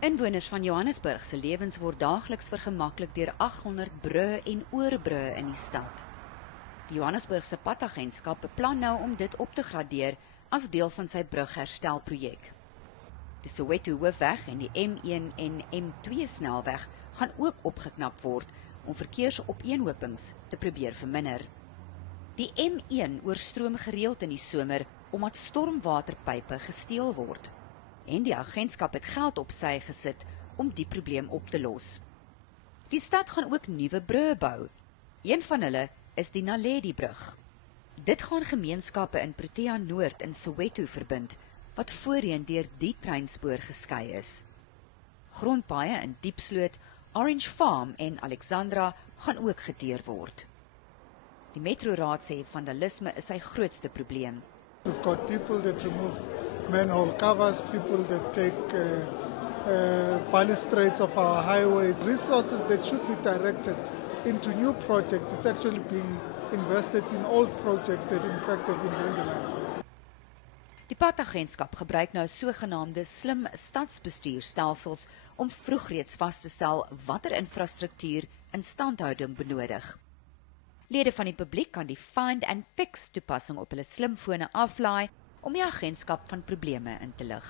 Inwoners van Johannesburg se lewens word daagliks vergemaklik deur 800 brûe en oorbrûe in die stad. Die Johannesburgse padagentskap beplan nou om dit op te gradeer as deel van sy brugherstelprojek. Die Soweto hoofweg en die M1 en M2 snelweg gaan ook opgeknap word om verkeersopeenhopings te probeer verminder. Die M1 oorstroom gereeld in die somer omdat stormwaterpype gesteel word. En die agentskap het geld op sy gesit om die probleem op te los. Die stad gaan ook nuwe brûe bou. Een van hulle is die Naledi-brug. Dit gaan gemeenskappe in Protea Noord in Soweto verbind, wat voorheen deur die treinspoor geskei is. Grondpaaie in Diepsloot, Orange Farm en Alexandra gaan ook geteer word. Die metroraad sê vandalisme is sy grootste probleem. We've got people that remove manhole covers, people that take balustrades of our highways, resources that should be directed into new projects. It's actually being invested in old projects that in fact have been vandalized. Die padagentskap gebruik nou sogenaamde slim stadsbestuurstelsels om vroeg reeds vas te stel watter infrastruktuur instandhouding benodig. Lede van die publiek kan die Find and Fix toepassing op hulle slimfone aflaai om die agentskap van probleme in te lig.